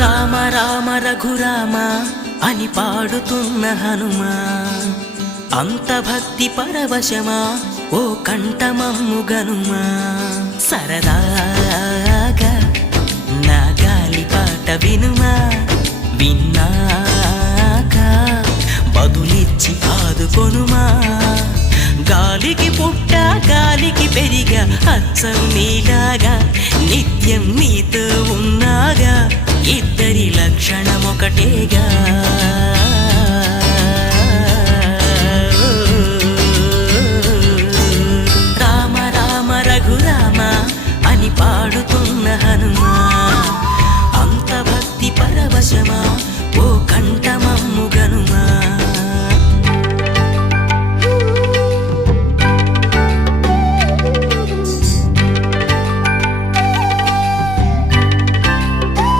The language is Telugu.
రామ రామ రఘురామ అని పాడుతున్న హనుమా, అంత భక్తి పరవశమా ఓ కంఠమమ్ము గనుమా. సరదాగా నా గాలి పాట వినుమా, విన్నాక బదులిచ్చి ఆదుకొనుమా. గాలికి పుట్ట గాలికి పెరిగా అచ్చం నీలాగా, నిత్యం నీతో ఉన్నాగా, ఇద్దరి లక్షణమొకటేగా.